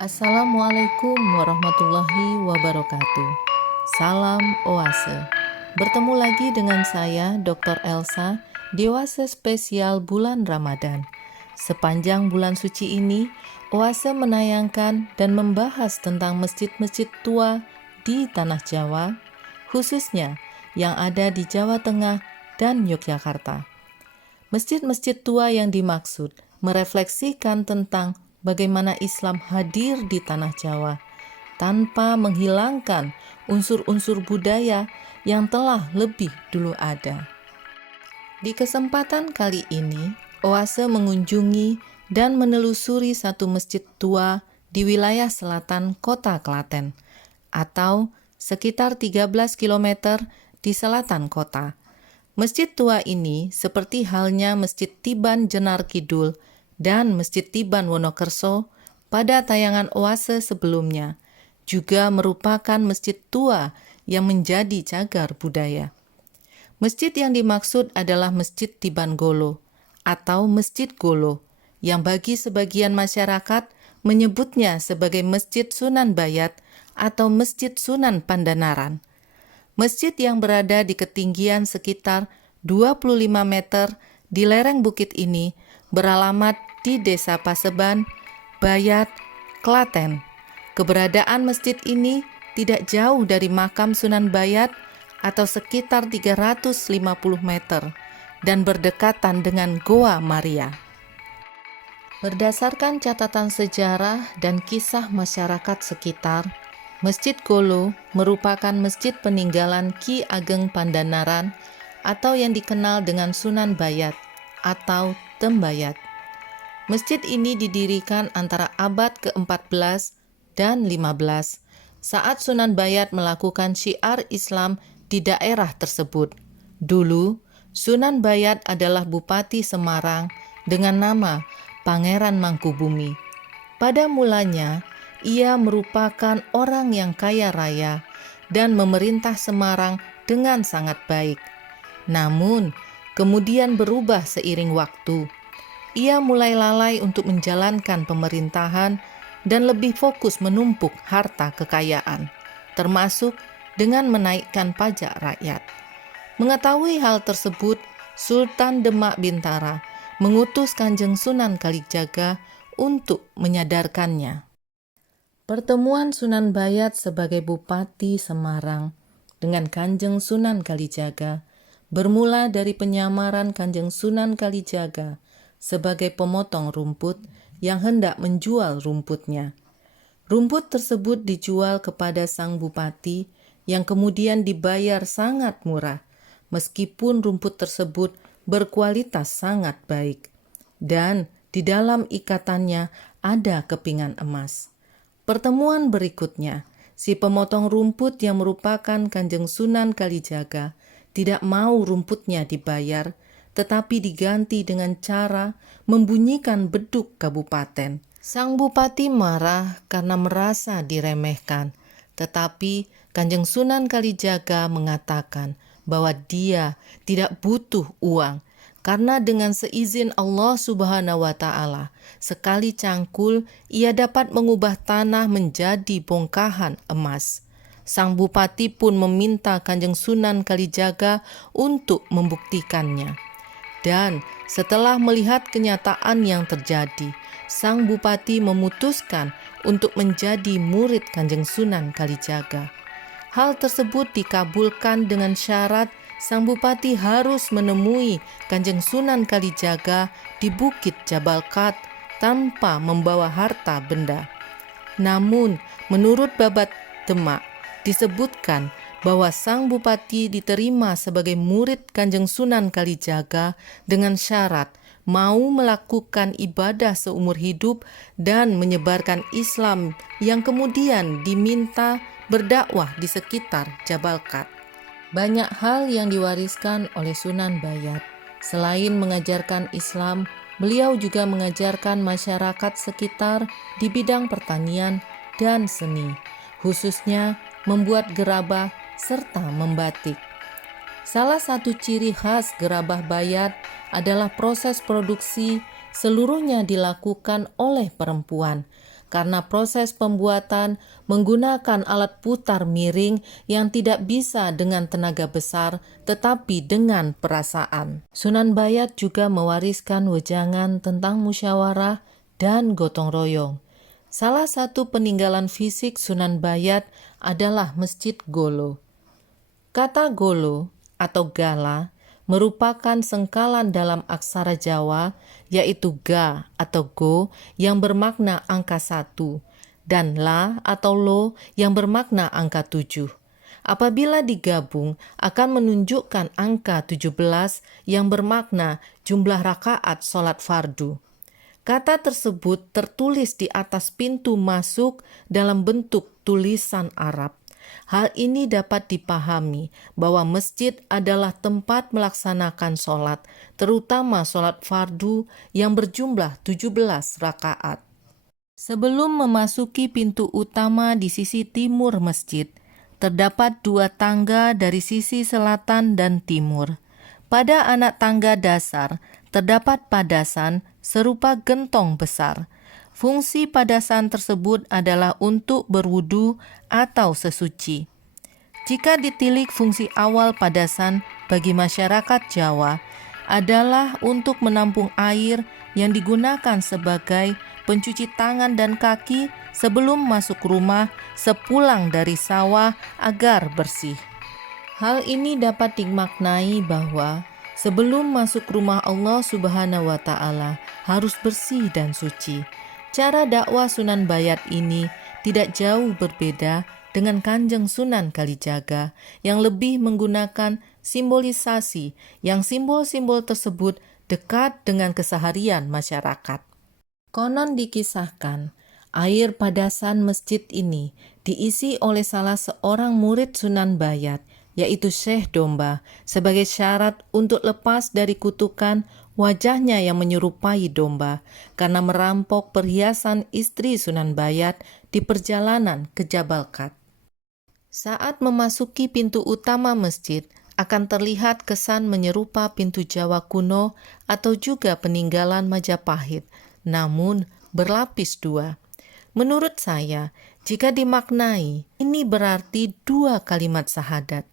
Assalamualaikum warahmatullahi wabarakatuh. Salam Oase. Bertemu lagi dengan saya, Dr. Elsa, di Oase spesial bulan Ramadan. Sepanjang bulan suci ini, Oase menayangkan dan membahas tentang masjid-masjid tua di Tanah Jawa, khususnya yang ada di Jawa Tengah dan Yogyakarta. Masjid-masjid tua yang dimaksud merefleksikan tentang bagaimana Islam hadir di Tanah Jawa tanpa menghilangkan unsur-unsur budaya yang telah lebih dulu ada. Di kesempatan kali ini, Oase mengunjungi dan menelusuri satu masjid tua di wilayah selatan kota Klaten, atau sekitar 13 km di selatan kota. Masjid tua ini seperti halnya Masjid Tiban Jenar Kidul dan Masjid Tiban Wonokerso pada tayangan Oase sebelumnya, juga merupakan masjid tua yang menjadi cagar budaya. Masjid yang dimaksud adalah Masjid Tiban Golo atau Masjid Golo, yang bagi sebagian masyarakat menyebutnya sebagai Masjid Sunan Bayat atau Masjid Sunan Pandanaran. Masjid yang berada di ketinggian sekitar 25 meter di lereng bukit ini beralamat di Desa Paseban, Bayat, Klaten. Keberadaan masjid ini tidak jauh dari makam Sunan Bayat atau sekitar 350 meter dan berdekatan dengan Goa Maria. Berdasarkan catatan sejarah dan kisah masyarakat sekitar, Masjid Golo merupakan masjid peninggalan Ki Ageng Pandanaran atau yang dikenal dengan Sunan Bayat atau Tembayat. Masjid ini didirikan antara abad ke-14 dan 15 saat Sunan Bayat melakukan syiar Islam di daerah tersebut. Dulu, Sunan Bayat adalah Bupati Semarang dengan nama Pangeran Mangkubumi. Pada mulanya, ia merupakan orang yang kaya raya dan memerintah Semarang dengan sangat baik. Namun, kemudian berubah seiring waktu. Ia mulai lalai untuk menjalankan pemerintahan dan lebih fokus menumpuk harta kekayaan, termasuk dengan menaikkan pajak rakyat. Mengetahui hal tersebut, Sultan Demak Bintara mengutus Kanjeng Sunan Kalijaga untuk menyadarkannya. Pertemuan Sunan Bayat sebagai Bupati Semarang dengan Kanjeng Sunan Kalijaga bermula dari penyamaran Kanjeng Sunan Kalijaga sebagai pemotong rumput yang hendak menjual rumputnya. Rumput tersebut dijual kepada sang bupati yang kemudian dibayar sangat murah, meskipun rumput tersebut berkualitas sangat baik. Dan di dalam ikatannya ada kepingan emas. Pertemuan berikutnya, si pemotong rumput yang merupakan Kanjeng Sunan Kalijaga tidak mau rumputnya dibayar, tetapi diganti dengan cara membunyikan beduk kabupaten. Sang bupati marah karena merasa diremehkan, tetapi Kanjeng Sunan Kalijaga mengatakan bahwa dia tidak butuh uang, karena dengan seizin Allah Subhanahu wa Ta'ala, sekali cangkul ia dapat mengubah tanah menjadi bongkahan emas. Sang bupati pun meminta Kanjeng Sunan Kalijaga untuk membuktikannya. Dan setelah melihat kenyataan yang terjadi, sang bupati memutuskan untuk menjadi murid Kanjeng Sunan Kalijaga. Hal tersebut dikabulkan dengan syarat sang bupati harus menemui Kanjeng Sunan Kalijaga di Bukit Jabal Kat tanpa membawa harta benda. Namun, menurut Babat Demak, disebutkan bahwa sang bupati diterima sebagai murid Kanjeng Sunan Kalijaga dengan syarat mau melakukan ibadah seumur hidup dan menyebarkan Islam yang kemudian diminta berdakwah di sekitar Jabal Kat. Banyak hal yang diwariskan oleh Sunan Bayat. Selain mengajarkan Islam, beliau juga mengajarkan masyarakat sekitar di bidang pertanian dan seni, khususnya membuat gerabah serta membatik. Salah satu ciri khas gerabah Bayat adalah proses produksi seluruhnya dilakukan oleh perempuan, karena proses pembuatan menggunakan alat putar miring yang tidak bisa dengan tenaga besar tetapi dengan perasaan. Sunan Bayat juga mewariskan wejangan tentang musyawarah dan gotong royong. Salah satu peninggalan fisik Sunan Bayat adalah Masjid Golo. Kata Golo atau Gala merupakan sengkalan dalam aksara Jawa, yaitu ga atau go yang bermakna angka 1 dan la atau lo yang bermakna angka 7. Apabila digabung akan menunjukkan angka 17 yang bermakna jumlah rakaat sholat fardu. Kata tersebut tertulis di atas pintu masuk dalam bentuk tulisan Arab. Hal ini dapat dipahami bahwa masjid adalah tempat melaksanakan sholat, terutama sholat fardu yang berjumlah 17 rakaat. Sebelum memasuki pintu utama di sisi timur masjid, terdapat 2 tangga dari sisi selatan dan timur. Pada anak tangga dasar, terdapat padasan serupa gentong besar. Fungsi padasan tersebut adalah untuk berwudu atau sesuci. Jika ditilik fungsi awal padasan bagi masyarakat Jawa adalah untuk menampung air yang digunakan sebagai pencuci tangan dan kaki sebelum masuk rumah sepulang dari sawah agar bersih. Hal ini dapat dimaknai bahwa sebelum masuk rumah Allah Subhanahu wa Ta'ala harus bersih dan suci. Cara dakwah Sunan Bayat ini tidak jauh berbeda dengan Kanjeng Sunan Kalijaga yang lebih menggunakan simbolisasi yang simbol-simbol tersebut dekat dengan keseharian masyarakat. Konon dikisahkan, air padasan masjid ini diisi oleh salah seorang murid Sunan Bayat, yaitu Syekh Domba, sebagai syarat untuk lepas dari kutukan wajahnya yang menyerupai domba karena merampok perhiasan istri Sunan Bayat di perjalanan ke Jabal Qat. Saat memasuki pintu utama masjid, akan terlihat kesan menyerupa pintu Jawa kuno atau juga peninggalan Majapahit, namun berlapis 2. Menurut saya, jika dimaknai, ini berarti 2 kalimat syahadat.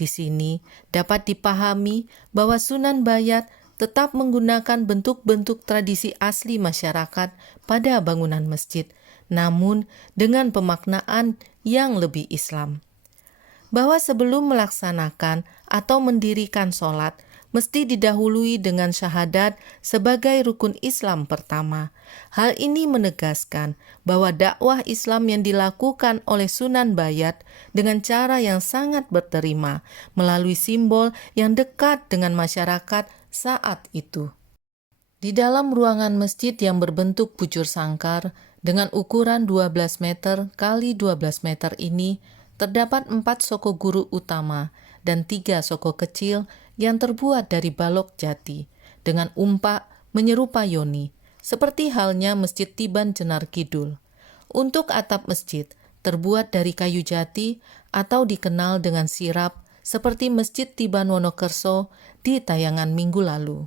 Di sini dapat dipahami bahwa Sunan Bayat tetap menggunakan bentuk-bentuk tradisi asli masyarakat pada bangunan masjid, namun dengan pemaknaan yang lebih Islam. Bahwa sebelum melaksanakan atau mendirikan sholat, mesti didahului dengan syahadat sebagai rukun Islam pertama. Hal ini menegaskan bahwa dakwah Islam yang dilakukan oleh Sunan Bayat dengan cara yang sangat berterima melalui simbol yang dekat dengan masyarakat saat itu. Di dalam ruangan masjid yang berbentuk bujur sangkar dengan ukuran 12 meter kali 12 meter ini, terdapat 4 soko guru utama dan 3 soko kecil yang terbuat dari balok jati dengan umpak menyerupai yoni, seperti halnya Masjid Tiban Jenar Kidul. Untuk atap masjid terbuat dari kayu jati atau dikenal dengan sirap seperti Masjid Tiban Wonokerso di tayangan minggu lalu.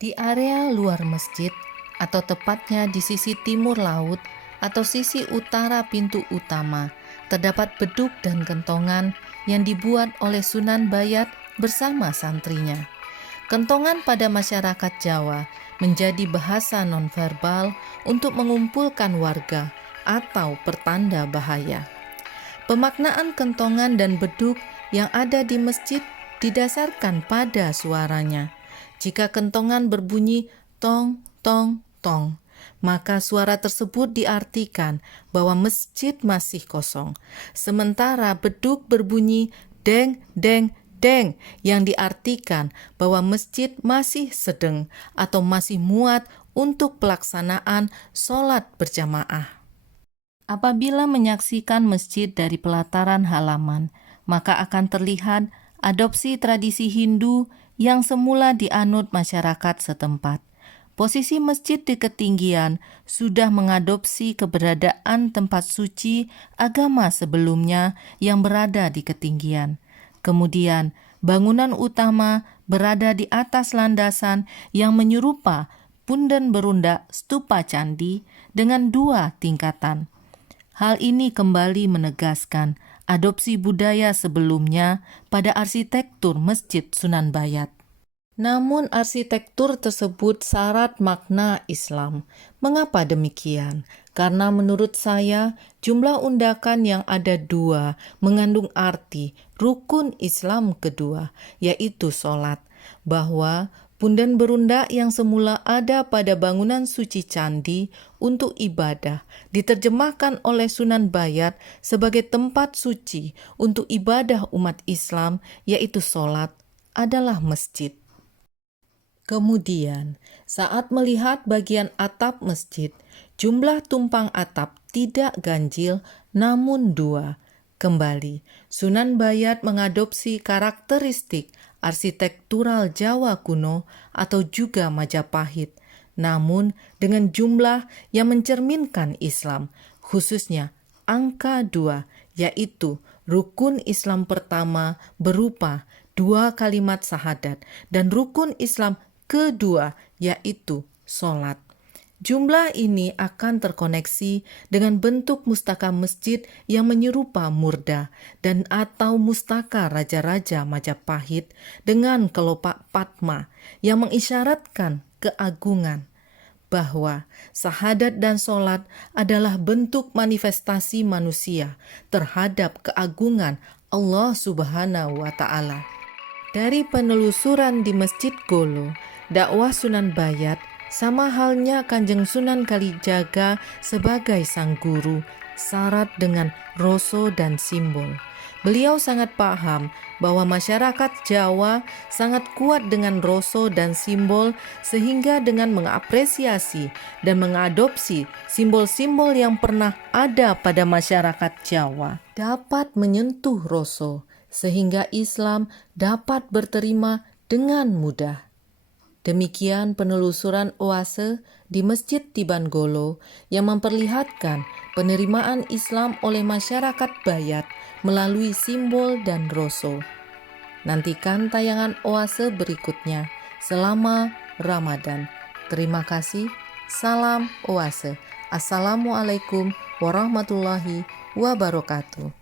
Di area luar masjid atau tepatnya di sisi timur laut atau sisi utara pintu utama, terdapat beduk dan kentongan yang dibuat oleh Sunan Bayat bersama santrinya. Kentongan pada masyarakat Jawa menjadi bahasa nonverbal untuk mengumpulkan warga atau pertanda bahaya. Pemaknaan kentongan dan beduk yang ada di masjid didasarkan pada suaranya. Jika kentongan berbunyi tong, tong, tong, maka suara tersebut diartikan bahwa masjid masih kosong. Sementara beduk berbunyi deng, deng, deng yang diartikan bahwa masjid masih sedang atau masih muat untuk pelaksanaan sholat berjamaah. Apabila menyaksikan masjid dari pelataran halaman, maka akan terlihat adopsi tradisi Hindu yang semula dianut masyarakat setempat. Posisi masjid di ketinggian sudah mengadopsi keberadaan tempat suci agama sebelumnya yang berada di ketinggian. Kemudian, bangunan utama berada di atas landasan yang menyerupa punden berundak stupa candi dengan 2 tingkatan. Hal ini kembali menegaskan adopsi budaya sebelumnya pada arsitektur Masjid Sunan Bayat. Namun arsitektur tersebut syarat makna Islam. Mengapa demikian? Karena menurut saya jumlah undakan yang ada 2 mengandung arti rukun Islam kedua, yaitu sholat. Bahwa punden berundak yang semula ada pada bangunan suci candi untuk ibadah diterjemahkan oleh Sunan Bayat sebagai tempat suci untuk ibadah umat Islam, yaitu sholat, adalah masjid. Kemudian, saat melihat bagian atap masjid, jumlah tumpang atap tidak ganjil namun 2. Kembali, Sunan Bayat mengadopsi karakteristik arsitektural Jawa kuno atau juga Majapahit, namun dengan jumlah yang mencerminkan Islam, khususnya angka 2, yaitu rukun Islam pertama berupa 2 kalimat syahadat dan rukun Islam kedua, yaitu sholat. Jumlah ini akan terkoneksi dengan bentuk mustaka masjid yang menyerupa murda dan atau mustaka raja-raja Majapahit dengan kelopak Padma yang mengisyaratkan keagungan, bahwa syahadat dan sholat adalah bentuk manifestasi manusia terhadap keagungan Allah Subhanahu wa Ta'ala. Dari penelusuran di Masjid Golo, dakwah Sunan Bayat sama halnya Kanjeng Sunan Kalijaga sebagai sang guru, syarat dengan roso dan simbol. Beliau sangat paham bahwa masyarakat Jawa sangat kuat dengan roso dan simbol, sehingga dengan mengapresiasi dan mengadopsi simbol-simbol yang pernah ada pada masyarakat Jawa dapat menyentuh roso, sehingga Islam dapat berterima dengan mudah. Demikian penelusuran oase di Masjid Tiban Golo yang memperlihatkan penerimaan Islam oleh masyarakat Bayat melalui simbol dan roso. Nantikan tayangan oase berikutnya selama Ramadan. Terima kasih. Salam oase. Assalamualaikum warahmatullahi wabarakatuh.